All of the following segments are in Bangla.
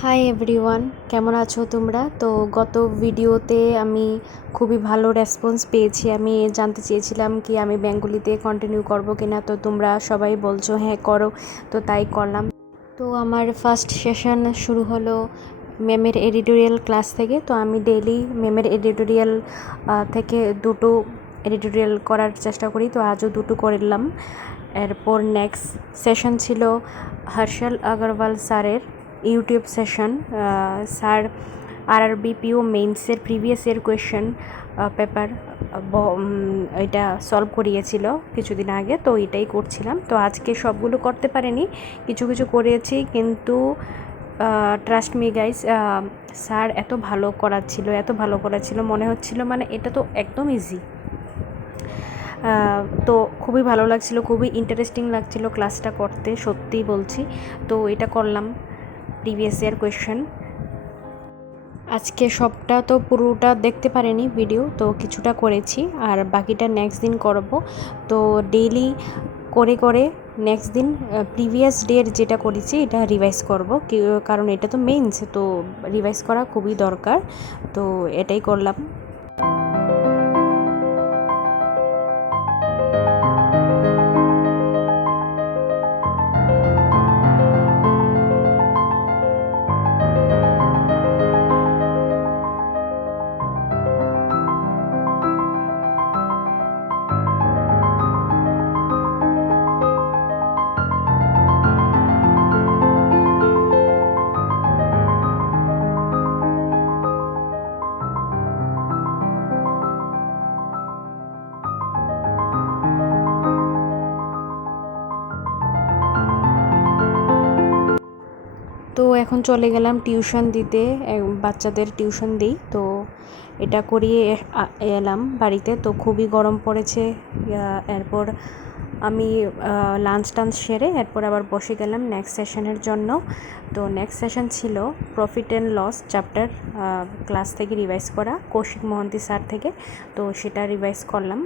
হাই এভরিওয়ান, কেমন আছো তোমরা? তো গত ভিডিওতে আমি খুবই ভালো রেসপন্স পেয়েছি। আমি জানতে চেয়েছিলাম কি আমি বেঙ্গলিতে কন্টিনিউ করব কিনা, তো তোমরা সবাই বলছো হ্যাঁ করো, তো তাই করলাম। তো আমার ফার্স্ট সেশন শুরু হলো ম্যামের এডিটোরিয়াল ক্লাস থেকে। তো আমি ডেইলি ম্যামের এডিটোরিয়াল থেকে দুটো এডিটোরিয়াল করার চেষ্টা করি, তো আজও দুটো করলাম। এরপর নেক্সট সেশন ছিল হর্ষল আগরওয়াল স্যারের ইউটিউব সেশন। স্যার RRBPO মেইনসের প্রিভিয়াস ইয়ার কোয়েশ্চেন পেপার এটা সলভ করিয়েছিল কিছুদিন আগে, তো এটাই করছিলাম। তো আজকে সবগুলো করতে পারিনি, কিছু কিছু করেছি, কিন্তু ট্রাস্ট মি গাইস, স্যার এত ভালো করাচ্ছিল মনে হচ্ছিল মানে এটা তো একদম ইজি। তো খুবই ভালো লাগছিল, খুবই ইন্টারেস্টিং লাগছিল ক্লাসটা করতে, সত্যিই বলছি। তো এটা করলাম প্রিভিয়াস ইয়ার কোয়েশ্চেন। আজকে সবটা তো পুরোটা দেখতে পারিনি ভিডিও, তো কিছুটা করেছি আর বাকিটা নেক্সট দিন করব। তো ডেইলি করে করে নেক্সট দিন প্রিভিয়াস ডের যেটা করেছি এটা রিভাইজ করব, কারণ এটা তো মেইনস, তো রিভাইজ করা খুবই দরকার। তো এটাই করলাম। তো এখন চলে গেলাম টিউশন দিতে, বাচ্চাদের টিউশন দিই। তো এটা করিয়ে এলাম বাড়িতে। তো খুবই গরম পড়েছে। এরপর আমি লাঞ্চ টাঞ্চ সেরে এরপর আবার বসে গেলাম নেক্সট সেশনের জন্য। তো নেক্সট সেশন ছিল profit and loss chapter class থেকে রিভাইজ করা, কৌশিক মহন্তি স্যার থেকে। তো সেটা রিভাইজ করলাম।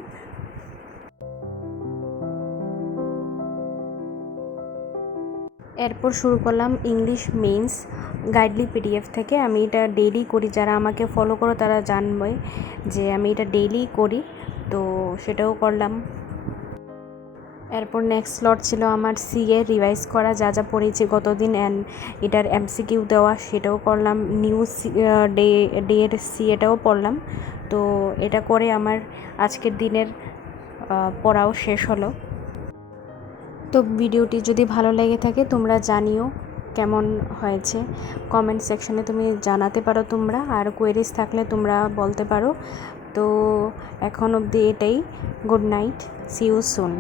এরপর শুরু করলাম ইংলিশ মেইনস গাইডলি PDF থেকে। আমি এটা ডেইলি করি, যারা আমাকে ফলো করো তারা জানবে যে আমি এটা ডেইলি করি, তো সেটাও করলাম। এরপর নেক্সট স্লট ছিল আমার CA রিভাইজ করা, যা যা পড়েছি গতদিন অ্যান্ড এটার MCQ দেওয়া, সেটাও করলাম। নিউজ ডের CAটাও পড়লাম। তো এটা করে আমার আজকের দিনের পড়াও শেষ হলো। তো ভিডিওটি যদি ভালো লেগে থাকে তোমরা জানিও কেমন হয়েছে, কমেন্ট সেকশনে তুমি জানাতে পারো তোমরা, আর কোয়েরিজ থাকলে তোমরা বলতে পারো। তো এখন অবধি এটাই। Good night, see you soon.